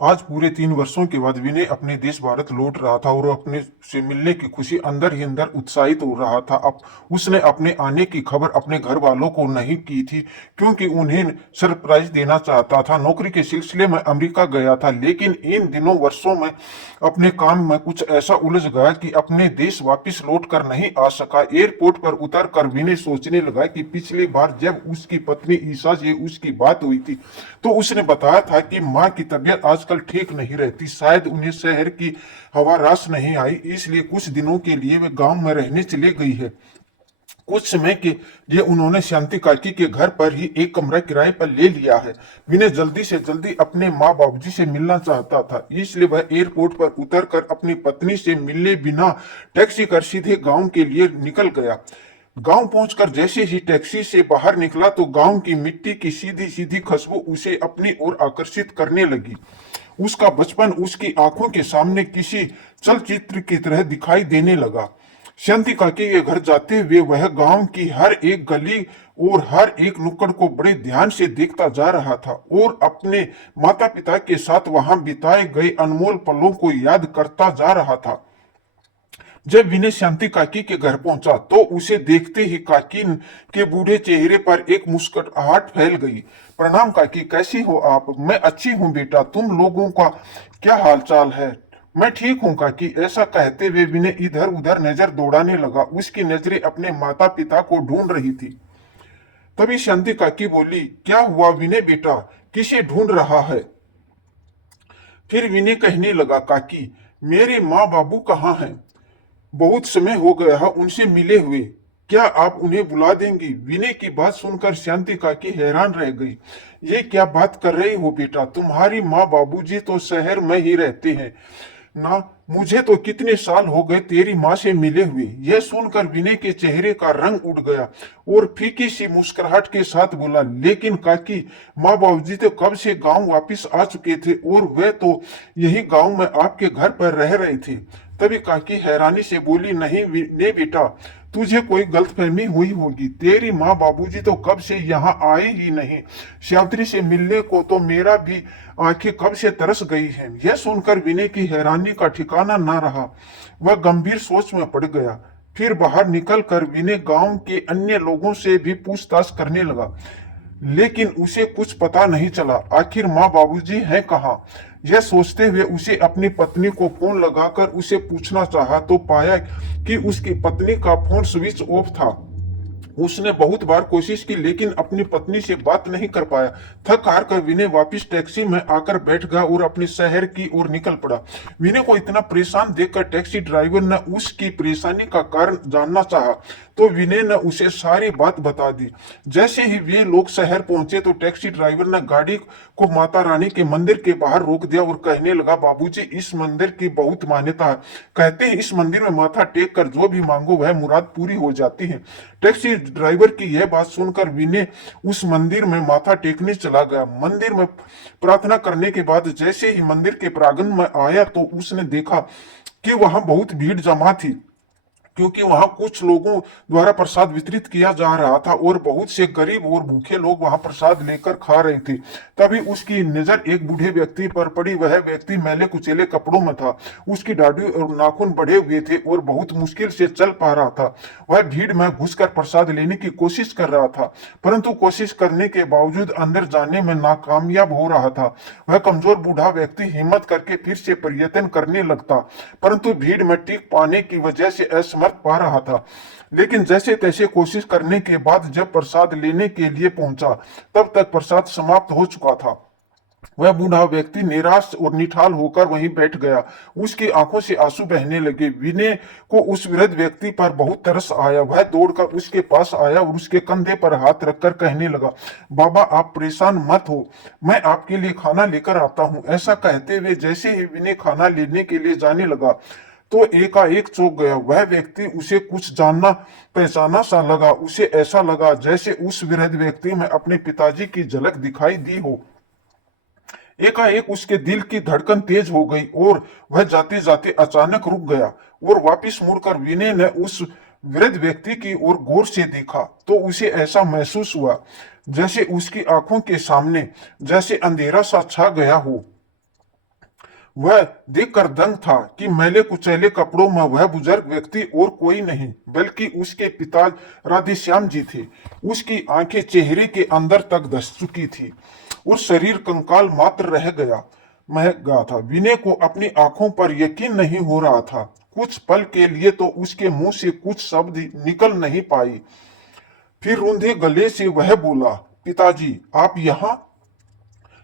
आज पूरे 3 वर्षों के बाद विनय अपने देश भारत लौट रहा था और अपने से मिलने की खुशी अंदर ही अंदर उत्साहित हो रहा था। अब उसने अपने आने की खबर अपने घर वालों को नहीं की थी, क्योंकि उन्हें सरप्राइज देना चाहता था। नौकरी के सिलसिले में अमेरिका गया था, लेकिन इन दिनों वर्षों में अपने काम में कुछ ऐसा उलझ गया कि अपने देश वापस लौट कर नहीं आ सका। एयरपोर्ट पर उतर कर विनय सोचने लगा कि पिछली बार जब उसकी पत्नी ईशा से उसकी बात हुई थी तो उसने बताया था कि माँ की तबीयत आजकल ठीक नहीं रहती, शायद उन्हें शहर की हवा रास नहीं आई, इसलिए कुछ दिनों के लिए वे गांव में रहने चले गई है। कुछ समय के लिए उन्होंने शांति काकी के घर पर ही एक कमरा किराए पर ले लिया है। विनय जल्दी से जल्दी अपने माँ बाबूजी से मिलना चाहता था, इसलिए वह एयरपोर्ट पर उतरकर अपनी पत्नी से मिलने बिना टैक्सी कर सीधे गांव के लिए निकल गया। गांव पहुंचकर जैसे ही टैक्सी से बाहर निकला तो गांव की मिट्टी की सीधी सीधी खुशबू उसे अपनी ओर आकर्षित करने लगी। उसका बचपन उसकी आंखों के सामने किसी चलचित्र की तरह दिखाई देने लगा। शांति काकी के घर जाते हुए वह गांव की हर एक गली और हर एक नुक्कड़ को बड़े ध्यान से देखता जा रहा था और अपने माता पिता के साथ वहां बिताए गए अनमोल पलों को याद करता जा रहा था। जब विनय शांति काकी के घर पहुंचा तो उसे देखते ही काकी के बूढ़े चेहरे पर एक मुस्कुराहट फैल गई। प्रणाम काकी, कैसी हो आप? मैं अच्छी हूँ बेटा, तुम लोगों का क्या हालचाल है? मैं ठीक हूँ काकी। ऐसा कहते हुए विनय इधर उधर नजर दौड़ाने लगा। उसकी नजरें अपने माता पिता को ढूंढ रही थी। तभी शांति काकी बोली, क्या हुआ विनय बेटा, किसे ढूंढ रहा है? फिर विनय कहने लगा, काकी मेरे माँ बाबू कहाँ हैं? बहुत समय हो गया है उनसे मिले हुए, क्या आप उन्हें बुला देंगी? विनय की बात सुनकर शांति काकी हैरान रह गई। ये क्या बात कर रही हो बेटा, तुम्हारी माँ बाबूजी तो शहर में ही रहते हैं ना। मुझे तो कितने साल हो गए तेरी माँ से मिले हुए। यह सुनकर विनय के चेहरे का रंग उड़ गया और फीकी सी मुस्कुराहट के साथ बोला, लेकिन काकी माँ बाबूजी तो कब से गांव वापिस आ चुके थे और वे तो यही गांव में आपके घर पर रह रहे थे। तभी काकी हैरानी से बोली, नहीं विनय बेटा, तुझे कोई गलतफहमी हुई होगी। तेरी माँ बाबूजी तो कब से यहाँ आए ही नहीं। सावित्री से मिलने को तो मेरा भी आंखें कब से तरस गई हैं। यह सुनकर विनय की हैरानी का ठिकाना ना रहा। वह गंभीर सोच में पड़ गया। फिर बाहर निकलकर विनय गांव के अन्य लोगों से भी पूछताछ करने लगा, लेकिन उसे कुछ पता नहीं चला। आखिर माँ बाबूजी हैं कहाँ? यह सोचते हुए उसे अपनी पत्नी को फोन लगाकर उसे पूछना चाहा तो पाया कि उसकी पत्नी का फोन स्विच ऑफ था। उसने बहुत बार कोशिश की लेकिन अपनी पत्नी से बात नहीं कर पाया। थक हार कर विनय वापस टैक्सी में आकर बैठ गया और अपने शहर की ओर निकल पड़ा। विनय को इतना परेशान देखकर टैक्सी ड्राइवर ने उसकी परेशानी का कारण जानना चाहा तो विनय ने उसे सारी बात बता दी। जैसे ही वे लोग शहर पहुंचे तो टैक्सी ड्राइवर ने गाड़ी को माता रानी के मंदिर के बाहर रोक दिया और कहने लगा, बाबूजी इस मंदिर की बहुत मान्यता है। कहते हैं इस मंदिर में माथा टेक कर जो भी मांगो वह मुराद पूरी हो जाती है। टैक्सी ड्राइवर की यह बात सुनकर विनय उस मंदिर में माथा टेकने चला गया। मंदिर में प्रार्थना करने के बाद जैसे ही मंदिर के प्रांगण में आया तो उसने देखा कि वहां बहुत भीड़ जमा थी, क्योंकि वहां कुछ लोगों द्वारा प्रसाद वितरित किया जा रहा था और बहुत से गरीब और भूखे लोग वहां प्रसाद लेकर खा रहे थे। तभी उसकी नजर एक बूढ़े व्यक्ति पर पड़ी। वह व्यक्ति मैले कुचेले कपड़ों में था, उसकी दाढ़ी और नाखून बढ़े हुए थे और बहुत मुश्किल से चल पा रहा था। वह भीड़ में घुसकर प्रसाद लेने की कोशिश कर रहा था, परंतु कोशिश करने के बावजूद अंदर जाने में नाकामयाब हो रहा था। वह कमजोर बूढ़ा व्यक्ति हिम्मत करके फिर से प्रयत्न करने लगता, परंतु भीड़ में टिक पाने की वजह से असमर्थ पा रहा था। लेकिन जैसे तैसे कोशिश करने के बाद जब प्रसाद लेने के लिए पहुंचा तब तक प्रसाद समाप्त हो चुका था। वह बूढ़ा व्यक्ति निराश और निठाल होकर वहीं बैठ गया। उसकी आंखों से आंसू बहने लगे। विनय को उस वृद्ध व्यक्ति पर बहुत तरस आया। वह दौड़कर उसके पास आया और उसके कंधे पर हाथ रखकर कहने लगा, बाबा आप परेशान मत हो, मैं आपके लिए खाना लेकर आता हूँ। ऐसा कहते हुए जैसे ही विनय खाना लेने के लिए जाने लगा तो एकाएक चौंक गया। वह व्यक्ति उसे कुछ जानना पहचाना सा लगा। उसे ऐसा लगा जैसे उस वृद्ध व्यक्ति में अपने पिताजी की झलक दिखाई दी हो। एकाएक उसके दिल की धड़कन तेज हो गई और वह जाते जाते अचानक रुक गया और वापस मुड़कर विनय ने उस वृद्ध व्यक्ति की ओर गौर से देखा तो उसे ऐसा महसूस हुआ जैसे उसकी आंखों के सामने जैसे अंधेरा सा छा गया हो। वह देखकर दंग था कि मैले कुचैले कपड़ों में वह बुजुर्ग व्यक्ति और कोई नहीं बल्कि उसके पिता राधेश्याम जी थे। उसकी आंखें चेहरे के अंदर तक धंस चुकी थी और शरीर कंकाल मात्र रह गया महक गया था। विनय को अपनी आंखों पर यकीन नहीं हो रहा था। कुछ पल के लिए तो उसके मुंह से कुछ शब्द निकल नहीं पाए। फिर रूंधे गले से वह बोला, पिताजी आप यहाँ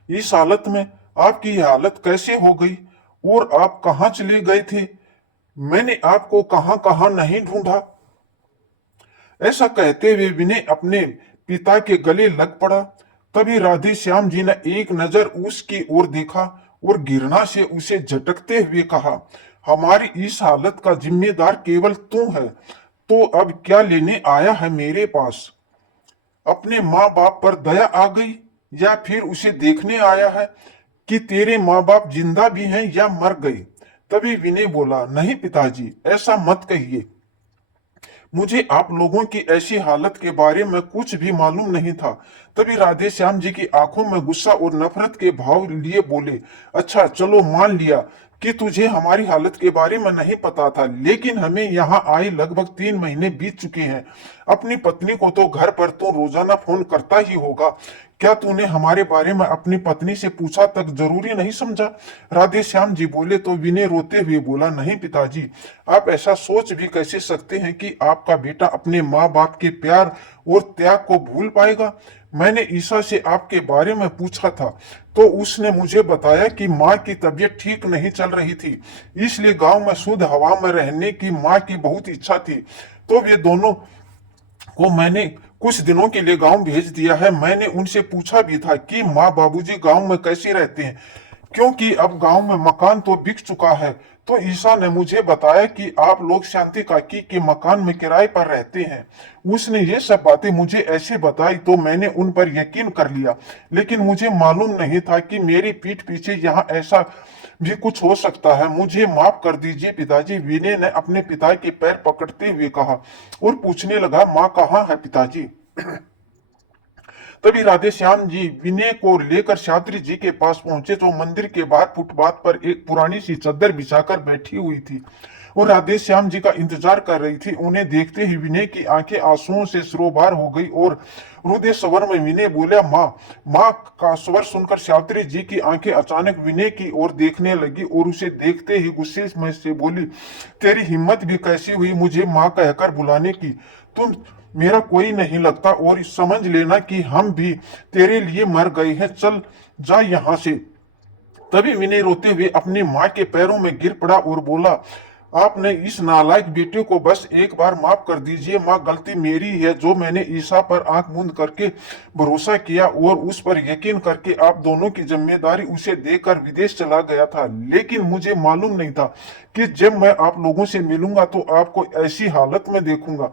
इस हालत में? आपकी यह हालत कैसे हो गई? और आप कहाँ चले गए थे? मैंने आपको कहाँ कहाँ नहीं ढूंढा। ऐसा कहते हुए विनय अपने पिता के गले लग पड़ा। तभी राधे श्याम जी ने एक नजर उसकी ओर देखा और घृणा से उसे झटकते हुए कहा, हमारी इस हालत का जिम्मेदार केवल तू है, तो अब क्या लेने आया है मेरे पास? अपने माँ बाप पर दया आ गई या फिर उसे देखने आया है कि तेरे माँ बाप जिंदा भी हैं या मर गए? तभी विनय बोला, नहीं पिताजी ऐसा मत कहिए, मुझे आप लोगों की ऐसी हालत के बारे में कुछ भी मालूम नहीं था। तभी राधे श्याम जी की आंखों में गुस्सा और नफरत के भाव लिए बोले, अच्छा चलो मान लिया कि तुझे हमारी हालत के बारे में नहीं पता था, लेकिन हमें यहाँ आए लगभग 3 महीने बीत चुके हैं। अपनी पत्नी को तो घर पर तो रोजाना फोन करता ही होगा, क्या तूने हमारे बारे में अपनी पत्नी से पूछा तक जरूरी नहीं समझा? राधे श्याम जी बोले तो विनय रोते हुए बोला, नहीं पिताजी, आप ऐसा सोच भी कैसे सकते हैं कि आपका बेटा अपने माँ बाप के प्यार और त्याग को भूल पाएगा? मैंने ईसा से आपके बारे में पूछा था तो उसने मुझे बताया कि माँ की तबीयत ठीक नहीं चल रही थी, इसलिए गांव में शुद्ध हवा में रहने की माँ की बहुत इच्छा थी, तो वे दोनों को मैंने कुछ दिनों के लिए गांव भेज दिया है। मैंने उनसे पूछा भी था कि माँ बाबूजी गांव में कैसे रहते हैं, क्योंकि अब गांव में मकान तो बिक चुका है। तो ईसा ने मुझे बताया कि आप लोग शांति काकी के मकान में किराए पर रहते हैं। उसने ये सब बातें मुझे ऐसे बताई तो मैंने उन पर यकीन कर लिया, लेकिन मुझे मालूम नहीं था कि मेरी पीठ पीछे यहाँ ऐसा भी कुछ हो सकता है। मुझे माफ कर दीजिए पिताजी, विनय ने अपने पिता के पैर पकड़ते हुए कहा और पूछने लगा, माँ कहाँ है पिताजी? तभी राधे श्याम जी विनय को लेकर शास्त्री जी के पास पहुंचे तो मंदिर के बाहर फुटपाथ पर एक पुरानी सी चादर बिछाकर बैठी हुई थी और राधे श्याम जी का इंतजार कर रही थी। उन्हें देखते ही विनय की आंखें आंसुओं से सरोबार हो गई और रुदे स्वर में विनय बोला, माँ। माँ का स्वर सुनकर शास्त्री जी की आंखें अचानक विनय की ओर देखने लगी और उसे देखते ही गुस्से में से बोली, तेरी हिम्मत भी कैसी हुई मुझे माँ कहकर बुलाने की? तुम मेरा कोई नहीं लगता और समझ लेना कि हम भी तेरे लिए मर गए हैं, चल जा यहाँ से। तभी विनय रोते हुए अपनी माँ के पैरों में गिर पड़ा और बोला, आपने इस नालायक बेटे को बस एक बार माफ कर दीजिए माँ, गलती मेरी है जो मैंने ईसा पर आंख मूंद करके भरोसा किया और उस पर यकीन करके आप दोनों की जिम्मेदारी उसे देकर विदेश चला गया था। लेकिन मुझे मालूम नहीं था कि जब मैं आप लोगों से मिलूंगा तो आपको ऐसी हालत में देखूंगा।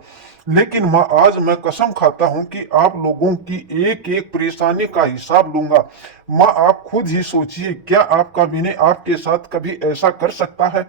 लेकिन माँ, आज मैं कसम खाता हूँ कि आप लोगों की एक एक परेशानी का हिसाब लूंगा। माँ, आप खुद ही सोचिए, क्या आपका विनय आपके साथ कभी ऐसा कर सकता है?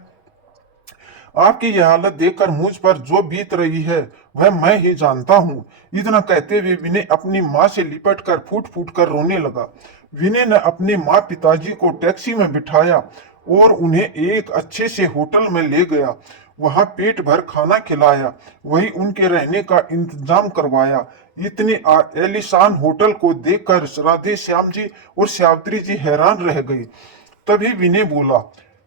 आपकी यह हालत देखकर मुझ पर जो बीत रही है वह मैं ही जानता हूँ। इतना कहते हुए विनय अपनी माँ से लिपट कर फूट फूट कर रोने लगा। विनय ने अपने माँ पिताजी को टैक्सी में बिठाया और उन्हें एक अच्छे से होटल में ले गया। वहां पेट भर खाना खिलाया, वही उनके रहने का इंतजाम करवाया। इतने आलीशान होटल को देखकर राधे श्याम जी और सावित्री जी हैरान रह गई। तभी विनय बोला,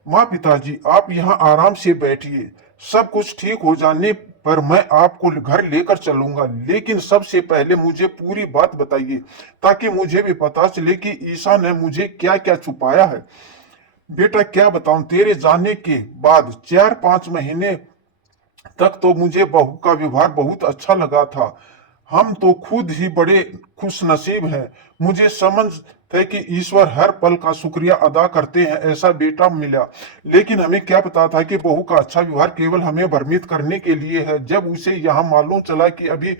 माँ पिताजी आप यहाँ आराम से बैठिए, सब कुछ ठीक हो जाने पर मैं आपको घर लेकर चलूंगा, लेकिन सबसे पहले मुझे पूरी बात बताइए ताकि मुझे भी पता चले कि ईसा ने मुझे क्या क्या छुपाया है। बेटा क्या बताऊं, तेरे जाने के बाद 4-5 महीने तक तो मुझे बहू का व्यवहार बहुत अच्छा लगा था। हम तो खुद ही बड़े खुशनसीब हैं। मुझे समझ है कि ईश्वर हर पल का शुक्रिया अदा करते हैं ऐसा बेटा मिला, लेकिन हमें क्या पता था कि बहू का अच्छा व्यवहार केवल हमें भ्रमित करने के लिए है। जब उसे यहाँ मालूम चला कि अभी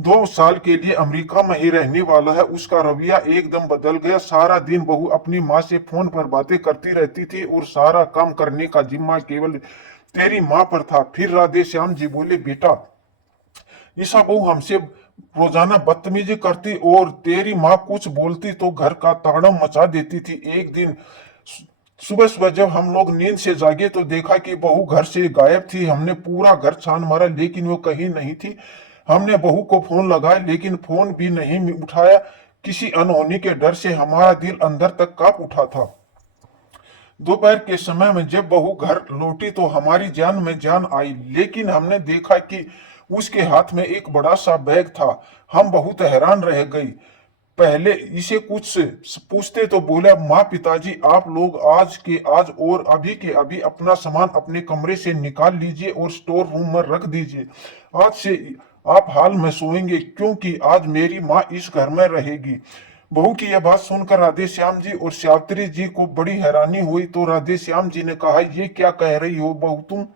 2 साल के लिए अमेरिका में ही रहने वाला है, उसका रवैया एकदम बदल गया। सारा दिन बहू अपनी माँ से फोन पर बातें करती रहती थी और सारा काम करने का जिम्मा केवल तेरी माँ पर था। फिर राधे श्याम जी बोले, बेटा ईसा बहू हमसे रोजाना बदतमीजी करती और तेरी माँ कुछ बोलती तो घर का ताड़म मचा देती थी। एक दिन सुबह सुबह जब हम लोग नींद से जागे तो देखा कि बहू घर से गायब थी। हमने पूरा घर छान मारा लेकिन वो कहीं नहीं थी। हमने बहू को फोन लगाया लेकिन फोन भी नहीं उठाया। किसी अनहोनी के डर से हमारा दिल अंदर तक कांप उठा था। दोपहर के समय में जब बहू घर लौटी तो हमारी जान में जान आई, लेकिन हमने देखा कि उसके हाथ में एक बड़ा सा बैग था। हम बहुत हैरान रह गई। पहले इसे कुछ पूछते तो बोला, माँ पिताजी आप लोग आज के आज और अभी के अभी अपना सामान अपने कमरे से निकाल लीजिए और स्टोर रूम में रख दीजिए। आज से आप हाल में सोएंगे क्योंकि आज मेरी माँ इस घर में रहेगी। बहू की यह बात सुनकर राधे श्याम जी और सावित्री जी को बड़ी हैरानी हुई। तो राधे श्याम जी ने कहा, ये क्या कह रही हो बहू तुम?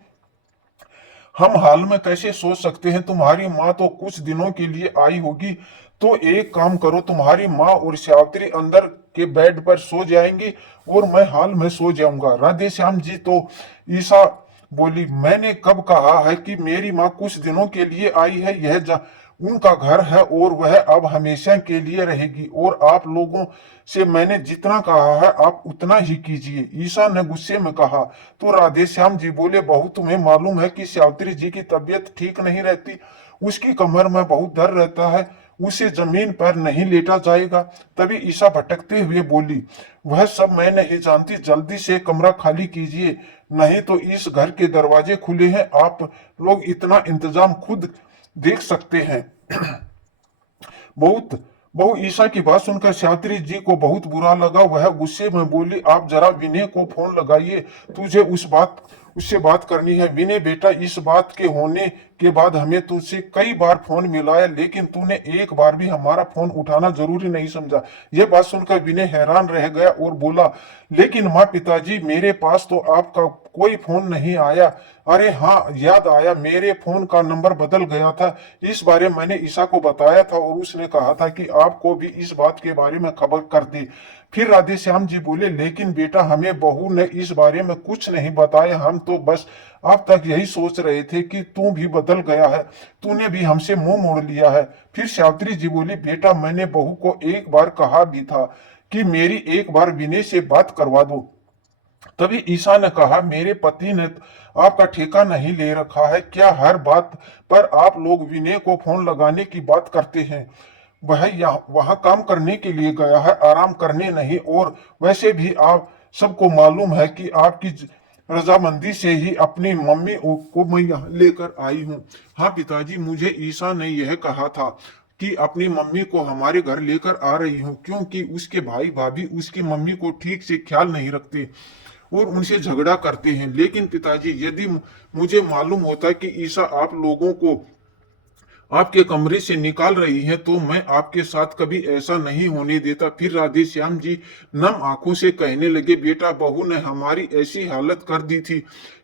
हम हाल में कैसे सोच सकते हैं? तुम्हारी माँ तो कुछ दिनों के लिए आई होगी। तो एक काम करो, तुम्हारी माँ और सावित्री अंदर के बेड पर सो जाएंगी और मैं हाल में सो जाऊंगा। राधे श्याम जी तो ईसा बोली, मैंने कब कहा है कि मेरी माँ कुछ दिनों के लिए आई है? यह उनका घर है और वह अब हमेशा के लिए रहेगी। और आप लोगों से मैंने जितना कहा है आप उतना ही कीजिए, ईसा ने गुस्से में कहा। तो राधे श्याम जी बोले, बहू तुम्हें मालूम है कि सावित्री जी की तबीयत ठीक नहीं रहती। उसकी कमर में बहुत दर्द रहता है। उसे जमीन पर नहीं लेटा जाएगा। तभी ईसा भटकते हुए बोली, वह सब मैं नहीं जानती, जल्दी से कमरा खाली कीजिए, नहीं तो इस घर के दरवाजे खुले हैं, आप लोग इतना इंतजाम खुद देख सकते हैं। बहुत बहु ईसा की बात सुनकर सावित्री जी को बहुत बुरा लगा। वह गुस्से में बोली, आप जरा विनय को फोन लगाइए, तुझे उससे बात करनी है। विनय बेटा, इस बात के होने के बाद हमें तुझसे कई बार फोन मिलाया लेकिन तूने एक बार भी हमारा फोन उठाना जरूरी नहीं समझा। यह बात सुनकर विनय हैरान रह गया और बोला, लेकिन माँ पिताजी मेरे पास तो आपका कोई फोन नहीं आया। अरे हाँ, याद आया, मेरे फोन का नंबर बदल गया था। इस बारे मैंने ईसा को बताया था और उसने कहा था कि आपको भी इस बात के बारे में खबर कर दी। फिर राधे श्याम जी बोले, लेकिन बेटा हमें बहू ने इस बारे में कुछ नहीं बताया। हम तो बस अब तक यही सोच रहे थे कि तू भी बदल गया है, तूने भी हमसे मुंह मोड़ लिया है। फिर सावित्री जी बोली, बेटा मैंने बहू को एक बार कहा भी था कि मेरी एक बार विनय से बात करवा दो। तभी ईसा ने कहा, मेरे पति ने आपका ठेका नहीं ले रखा है क्या? हर बात पर आप लोग विनय को फोन लगाने की बात करते हैं। वह वहां काम करने के लिए गया है, आराम करने नहीं। और वैसे भी आप सबको मालूम है कि आपकी रजामंदी से ही अपनी मम्मी को मैं यहाँ लेकर आई हूँ। हाँ पिताजी, मुझे ईसा ने यह कहा था कि अपनी मम्मी को हमारे घर लेकर आ रही हूँ क्योंकि उसके भाई भाभी उसकी मम्मी को ठीक से ख्याल नहीं रखते और उनसे झगड़ा करते हैं। लेकिन पिताजी, यदि मुझे मालूम होता कि ईसा आप लोगों को आपके कमरे से निकाल रही है तो मैं आपके साथ कभी ऐसा नहीं होने देता। फिर राधे श्याम जी नम आंखों से कहने लगे, बेटा बहू ने हमारी ऐसी हालत कर दी थी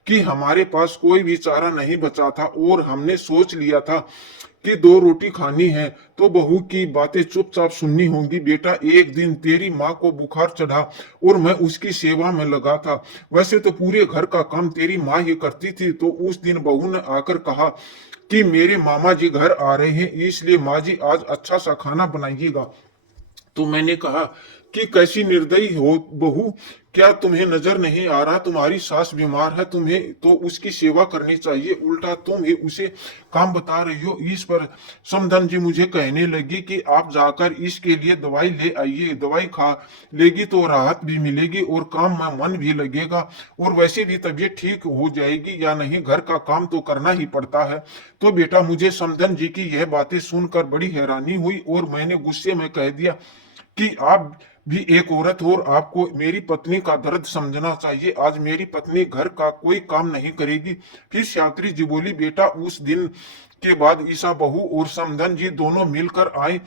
कि हमारे पास कोई भी चारा नहीं बचा था और हमने सोच लिया था कि दो रोटी खानी है तो बहू की बातें चुपचाप सुननी होंगी। बेटा एक दिन तेरी माँ को बुखार चढ़ा और मैं उसकी सेवा में लगा था। वैसे तो पूरे घर का काम तेरी माँ ही करती थी। तो उस दिन बहू ने आकर कहा कि मेरे मामा जी घर आ रहे हैं, इसलिए माँ जी आज अच्छा सा खाना बनाइएगा। तो मैंने कहा कि कैसी निर्दयी हो बहू, क्या तुम्हें नजर नहीं आ रहा तुम्हारी सास बीमार है? तुम्हें तो उसकी सेवा करनी चाहिए, उल्टा तुम ही उसे काम बता रही हो। इस पर समधन जी मुझे कहने लगी कि आप जाकर इसके लिए दवाई ले आइए, दवाई खा लेगी तो राहत भी मिलेगी और काम में मन भी लगेगा और वैसे भी तबीयत ठीक हो जाएगी। या नहीं, घर का काम तो करना ही पड़ता है। तो बेटा मुझे समधन जी की यह बातें सुनकर बड़ी हैरानी हुई और मैंने गुस्से में कह दिया कि आप भी एक औरत हो और आपको मेरी पत्नी का दर्द समझना चाहिए। आज मेरी पत्नी घर का कोई काम नहीं करेगी। फिर सावित्री जी बोली, बेटा उस दिन के बाद ईसा बहू और समधन जी दोनों मिलकर आए,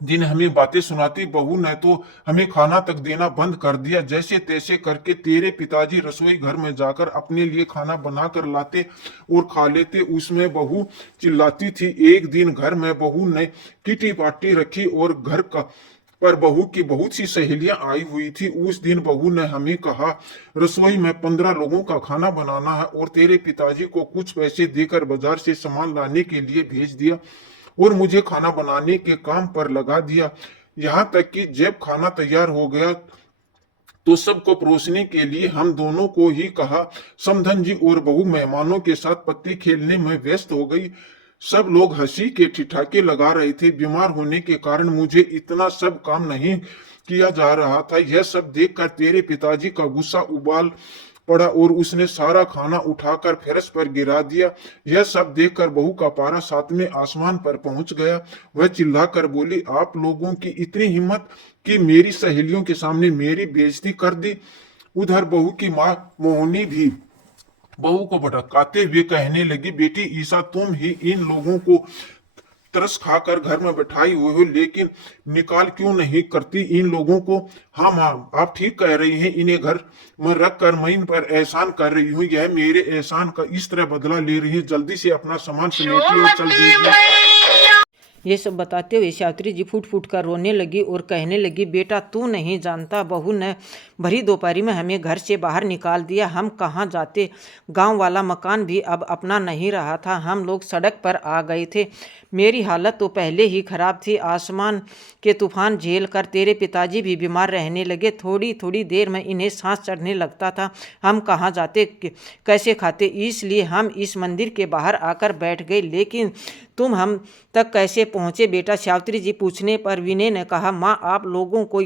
दिन हमें बातें सुनाती। बहू ने तो हमें खाना तक देना बंद कर दिया। जैसे तैसे करके तेरे पिताजी रसोई घर में जाकर अपने लिए खाना बना कर लाते और खा लेते। उसमें बहू चिल्लाती थी। एक दिन घर में बहू ने किटी पार्टी रखी और घर का पर बहू की बहुत सी सहेलियां आई हुई थी। उस दिन बहू ने हमें कहा, रसोई में 15 लोगों का खाना बनाना है और तेरे पिताजी को कुछ पैसे देकर बाजार से सामान लाने के लिए भेज दिया और मुझे खाना बनाने के काम पर लगा दिया। यहाँ तक कि जब खाना तैयार हो गया तो सबको परोसने के लिए हम दोनों को ही कहा। समधन जी और बहू मेहमानों के साथ पत्ते खेलने में व्यस्त हो गई। सब लोग हंसी के ठिठाके लगा रहे थे। बीमार होने के कारण मुझे इतना सब काम नहीं किया जा रहा था। यह सब देखकर तेरे पिताजी का गुस्सा उबाल पड़ा और उसने सारा खाना उठाकर फर्श पर गिरा दिया। यह सब देखकर बहू का पारा सातवें आसमान पर पहुंच गया। वह चिल्लाकर बोली, आप लोगों की इतनी हिम्मत कि मेरी सहेलियों के सामने मेरी बेइज्जती कर दी। उधर बहू की माँ मोहिनी भी बहू को भटकाते हुए कहने लगी, बेटी ईसा, तुम ही इन लोगों को तरस खाकर घर में बैठाई हुई हो, लेकिन निकाल क्यों नहीं करती इन लोगों को। हाँ माँ, आप ठीक कह रही हैं। इन्हें घर में रख कर मैं इन पर एहसान कर रही हूँ। यह मेरे एहसान का इस तरह बदला ले रही है। जल्दी से अपना सामान समेटिए और चल दीजिए। ये सब बताते हुए शास्त्री जी फूट फूट कर रोने लगी और कहने लगी, बेटा तू नहीं जानता, बहू ने भरी दोपहरी में हमें घर से बाहर निकाल दिया। हम कहाँ जाते। गांव वाला मकान भी अब अपना नहीं रहा था। हम लोग सड़क पर आ गए थे। मेरी हालत तो पहले ही खराब थी। आसमान के तूफान झेल कर तेरे पिताजी भी बीमार रहने लगे। थोड़ी थोड़ी देर में इन्हें सांस चढ़ने लगता था। हम कहाँ जाते, कैसे खाते। इसलिए हम इस मंदिर के बाहर आकर बैठ गए। लेकिन तुम हम तक कैसे पहुँचे बेटा, शास्त्री जी पूछने पर विनय ने कहा, माँ आप लोगों को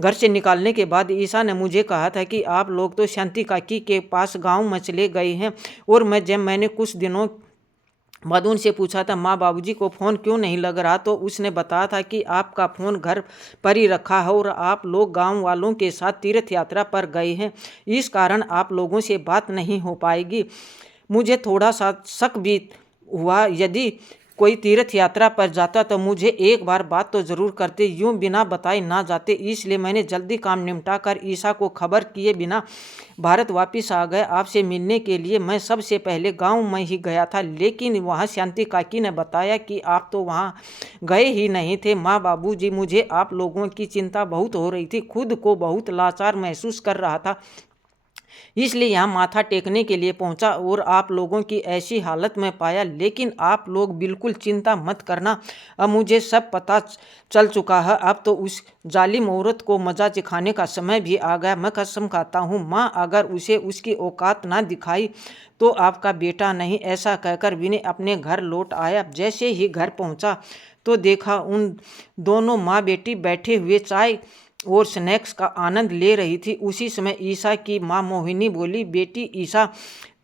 घर से निकालने के बाद ईसा ने मुझे कहा था कि आप लोग तो शांति काकी के पास गांव में चले गए हैं। और मैंने कुछ दिनों बाद उनसे पूछा था, माँ बाबूजी को फ़ोन क्यों नहीं लग रहा, तो उसने बताया था कि आपका फ़ोन घर पर ही रखा है और आप लोग गांव वालों के साथ तीर्थ यात्रा पर गए हैं। इस कारण आप लोगों से बात नहीं हो पाएगी। मुझे थोड़ा सा शक भी हुआ, यदि कोई तीर्थ यात्रा पर जाता तो मुझे एक बार बात तो ज़रूर करते, यूं बिना बताए ना जाते। इसलिए मैंने जल्दी काम निपटा कर ईसा को खबर किए बिना भारत वापस आ गए। आपसे मिलने के लिए मैं सबसे पहले गांव में ही गया था, लेकिन वहां शांति काकी ने बताया कि आप तो वहां गए ही नहीं थे। माँ बाबूजी, मुझे आप लोगों की चिंता बहुत हो रही थी। खुद को बहुत लाचार महसूस कर रहा था, इसलिए यहाँ माथा टेकने के लिए पहुँचा और आप लोगों की ऐसी हालत में पाया। लेकिन आप लोग बिल्कुल चिंता मत करना, अब मुझे सब पता चल चुका है। अब तो उस जालिम औरत को मजा चिखाने का समय भी आ गया। मैं कसम खाता हूँ माँ, अगर उसे उसकी औकात ना दिखाई तो आपका बेटा नहीं। ऐसा कहकर विनय अपने घर लौट आया। जैसे ही घर पहुँचा तो देखा उन दोनों माँ बेटी बैठे हुए चाय और स्नैक्स का आनंद ले रही थी। उसी समय ईसा की माँ मोहिनी बोली, बेटी ईसा,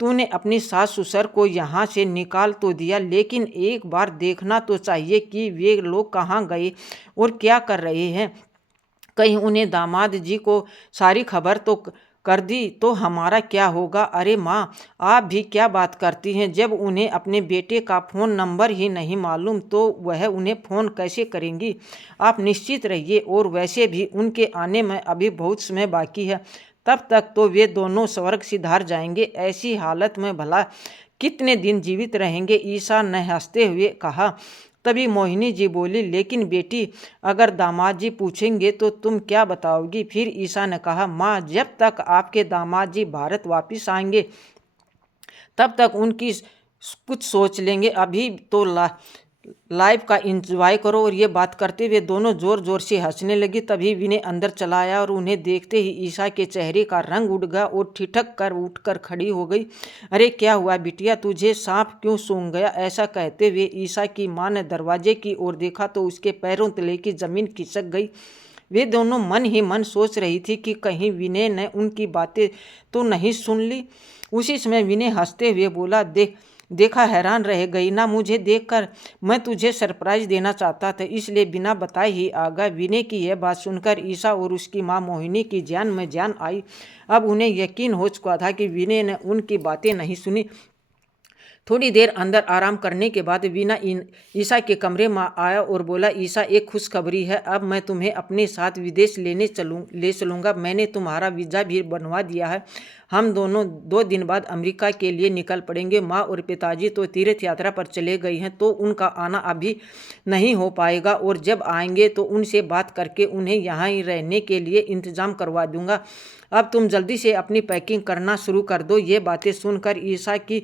तूने अपनी सास ससुर को यहाँ से निकाल तो दिया, लेकिन एक बार देखना तो चाहिए कि वे लोग कहाँ गए और क्या कर रहे हैं। कहीं उन्हें दामाद जी को सारी खबर तो कर दी तो हमारा क्या होगा। अरे माँ, आप भी क्या बात करती हैं। जब उन्हें अपने बेटे का फ़ोन नंबर ही नहीं मालूम तो वह उन्हें फ़ोन कैसे करेंगी। आप निश्चित रहिए, और वैसे भी उनके आने में अभी बहुत समय बाकी है। तब तक तो वे दोनों स्वर्ग सिधार जाएंगे। ऐसी हालत में भला कितने दिन जीवित रहेंगे। ईसा ने हंसते हुए कहा। तभी मोहिनी जी बोली, लेकिन बेटी, अगर दामाद जी पूछेंगे तो तुम क्या बताओगी। फिर ईसा ने कहा, माँ, जब तक आपके दामाद जी भारत वापस आएंगे तब तक उनकी कुछ सोच लेंगे। अभी तो लाइफ का इंजॉय करो। और ये बात करते हुए दोनों जोर जोर से हंसने लगी। तभी विनय अंदर चला आया और उन्हें देखते ही ईसा के चेहरे का रंग उड़ गया और ठिठक कर उठकर खड़ी हो गई। अरे क्या हुआ बिटिया, तुझे सांप क्यों सूंघ गया। ऐसा कहते हुए ईसा की माँ ने दरवाजे की ओर देखा तो उसके पैरों तले की जमीन खिसक गई। वे दोनों मन ही मन सोच रही थी कि कहीं विनय ने उनकी बातें तो नहीं सुन ली। उसी समय विनय हंसते हुए बोला, देखा, हैरान रह गई ना मुझे देखकर। मैं तुझे सरप्राइज देना चाहता था, इसलिए बिना बताए ही आ गया। विनय की यह बात सुनकर ईसा और उसकी माँ मोहिनी की जान में जान आई। अब उन्हें यकीन हो चुका था कि विनय ने उनकी बातें नहीं सुनी। थोड़ी देर अंदर आराम करने के बाद वीना ईसा के कमरे में आया और बोला, ईसा, एक खुशखबरी है। अब मैं तुम्हें अपने साथ विदेश ले चलूँगा। मैंने तुम्हारा वीज़ा भी बनवा दिया है। हम दोनों 2 दिन बाद अमेरिका के लिए निकल पड़ेंगे। माँ और पिताजी तो तीर्थ यात्रा पर चले गए हैं, तो उनका आना अभी नहीं हो पाएगा, और जब आएंगे तो उनसे बात करके उन्हें यहाँ ही रहने के लिए इंतज़ाम करवा दूँगा। अब तुम जल्दी से अपनी पैकिंग करना शुरू कर दो। ये बातें सुनकर ईसा की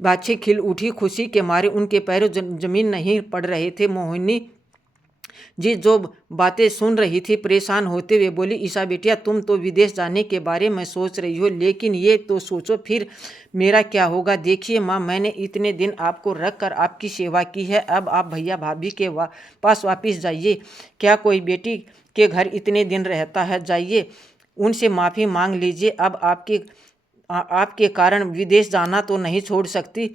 बाछी खिल उठी। खुशी के मारे उनके पैरों जमीन नहीं पड़ रहे थे। मोहिनी जी जो बातें सुन रही थी परेशान होते हुए बोली, ईशा बेटिया तुम तो विदेश जाने के बारे में सोच रही हो, लेकिन ये तो सोचो फिर मेरा क्या होगा। देखिए माँ, मैंने इतने दिन आपको रख कर आपकी सेवा की है, अब आप भैया भाभी के पास वापिस जाइए। क्या कोई बेटी के घर इतने दिन रहता है? जाइए उनसे माफ़ी मांग लीजिए। अब आपके कारण विदेश जाना तो नहीं छोड़ सकती।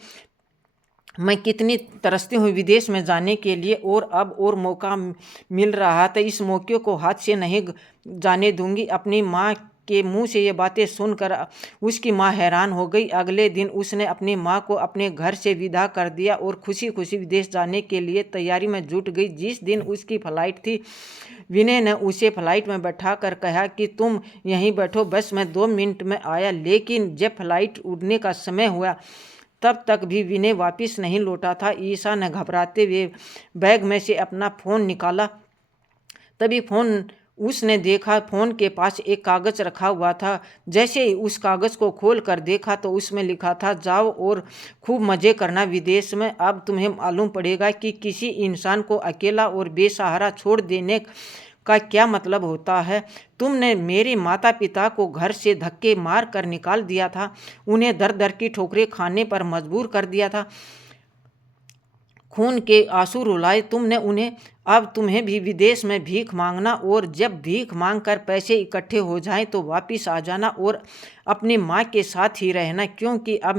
मैं कितनी तरसती हूँ विदेश में जाने के लिए, और अब और मौका मिल रहा था, इस मौके को हाथ से नहीं जाने दूंगी। अपनी माँ के मुंह से ये बातें सुनकर उसकी माँ हैरान हो गई। अगले दिन उसने अपनी माँ को अपने घर से विदा कर दिया और खुशी खुशी विदेश जाने के लिए तैयारी में जुट गई। जिस दिन उसकी फ्लाइट थी, विनय ने उसे फ्लाइट में बैठा कर कहा कि तुम यहीं बैठो, बस मैं 2 मिनट में आया। लेकिन जब फ्लाइट उड़ने का समय हुआ तब तक भी विनय वापस नहीं लौटा था। ईशा ने घबराते हुए बैग में से अपना फ़ोन निकाला। तभी उसने देखा फ़ोन के पास एक कागज़ रखा हुआ था। जैसे ही उस कागज़ को खोल कर देखा तो उसमें लिखा था, जाओ और खूब मज़े करना विदेश में। अब तुम्हें मालूम पड़ेगा कि किसी इंसान को अकेला और बेसहारा छोड़ देने का क्या मतलब होता है। तुमने मेरे माता पिता को घर से धक्के मार कर निकाल दिया था, उन्हें दर दर की ठोकरें खाने पर मजबूर कर दिया था, खून के आंसू रुलाए तुमने उन्हें। अब तुम्हें भी विदेश में भीख मांगना, और जब भीख मांग कर पैसे इकट्ठे हो जाएं तो वापस आ जाना और अपनी माँ के साथ ही रहना, क्योंकि अब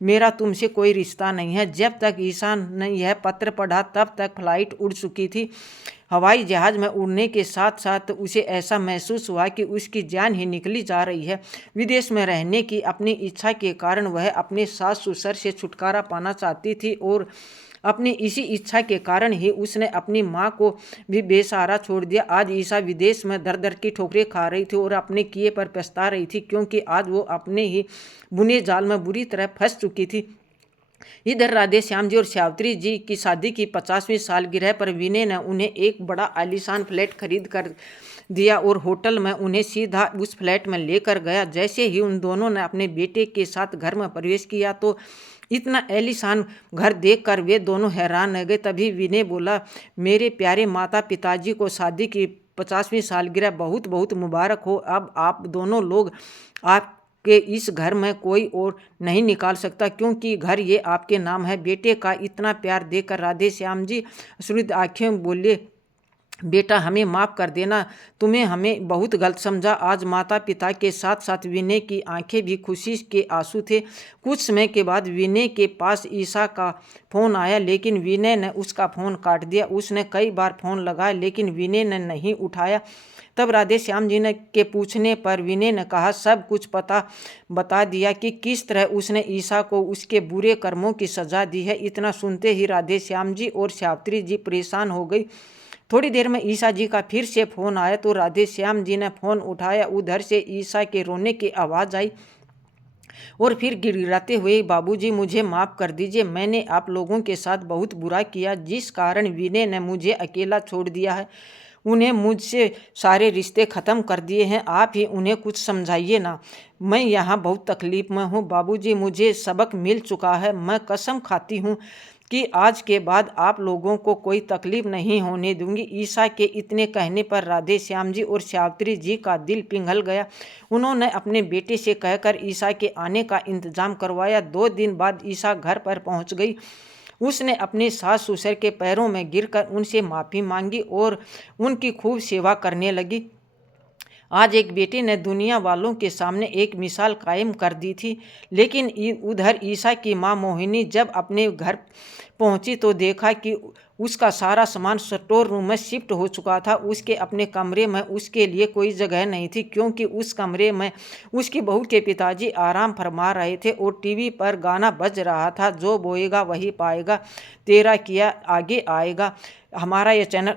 मेरा तुमसे कोई रिश्ता नहीं है। जब तक ईशा ने यह पत्र पढ़ा तब तक फ्लाइट उड़ चुकी थी। हवाई जहाज में उड़ने के साथ साथ उसे ऐसा महसूस हुआ कि उसकी जान ही निकली जा रही है। विदेश में रहने की अपनी इच्छा के कारण वह अपने सास ससुर से छुटकारा पाना चाहती थी, और अपनी इसी इच्छा के कारण ही उसने अपनी माँ को भी बेसहारा छोड़ दिया। आज ईशा विदेश में दर दर की ठोकरें खा रही थी और अपने किए पर पछता रही थी, क्योंकि आज वो अपने ही बुने जाल में बुरी तरह फंस चुकी थी। इधर राधे श्याम जी और सावित्री जी की शादी की 50वीं सालगिरह पर विनय ने उन्हें एक बड़ा आलीशान फ्लैट खरीद कर दिया और होटल में उन्हें सीधा उस फ्लैट में लेकर गया। जैसे ही उन दोनों ने अपने बेटे के साथ घर में प्रवेश किया तो इतना आलीशान घर देखकर वे दोनों हैरान रह गए। तभी विनय बोला, मेरे प्यारे माता पिताजी को शादी की 50वीं सालगिरह बहुत बहुत मुबारक हो। अब आप दोनों लोग आपके इस घर में कोई और नहीं निकाल सकता, क्योंकि घर ये आपके नाम है। बेटे का इतना प्यार देकर राधे श्याम जी अश्रुत आंखें बोले, बेटा हमें माफ़ कर देना, तुम्हें हमें बहुत गलत समझा। आज माता पिता के साथ साथ विनय की आंखें भी खुशी के आंसू थे। कुछ समय के बाद विनय के पास ईशा का फ़ोन आया, लेकिन विनय ने उसका फ़ोन काट दिया। उसने कई बार फ़ोन लगाया लेकिन विनय ने नहीं उठाया। तब राधे श्याम जी ने के पूछने पर विनय ने कहा, सब कुछ बता दिया कि किस तरह उसने ईशा को उसके बुरे कर्मों की सज़ा दी है। इतना सुनते ही राधे श्याम जी और सावित्री जी परेशान हो गई। थोड़ी देर में ईशा जी का फिर से फ़ोन आया तो राधे श्याम जी ने फ़ोन उठाया। उधर से ईशा के रोने की आवाज़ आई और फिर गिड़गिड़ाते हुए, बाबूजी मुझे माफ़ कर दीजिए, मैंने आप लोगों के साथ बहुत बुरा किया, जिस कारण विनय ने मुझे अकेला छोड़ दिया है। उन्हें मुझसे सारे रिश्ते ख़त्म कर दिए हैं। आप ही उन्हें कुछ समझाइए ना, मैं यहाँ बहुत तकलीफ़ में हूँ। बाबूजी मुझे सबक मिल चुका है, मैं कसम खाती हूँ कि आज के बाद आप लोगों को कोई तकलीफ नहीं होने दूंगी। ईशा के इतने कहने पर राधे श्याम जी और सावित्री जी का दिल पिघल गया। उन्होंने अपने बेटे से कहकर ईशा के आने का इंतजाम करवाया। 2 दिन बाद ईशा घर पर पहुंच गई। उसने अपने सास ससुर के पैरों में गिरकर उनसे माफ़ी मांगी और उनकी खूब सेवा करने लगी। आज एक बेटे ने दुनिया वालों के सामने एक मिसाल कायम कर दी थी। लेकिन उधर ईशा की माँ मोहिनी जब अपने घर पहुंची तो देखा कि उसका सारा सामान स्टोर रूम में शिफ्ट हो चुका था। उसके अपने कमरे में उसके लिए कोई जगह नहीं थी, क्योंकि उस कमरे में उसकी बहू के पिताजी आराम फरमा रहे थे और टीवी पर गाना बज रहा था, जो बोएगा वही पाएगा, तेरा किया आगे आएगा। हमारा यह चैनल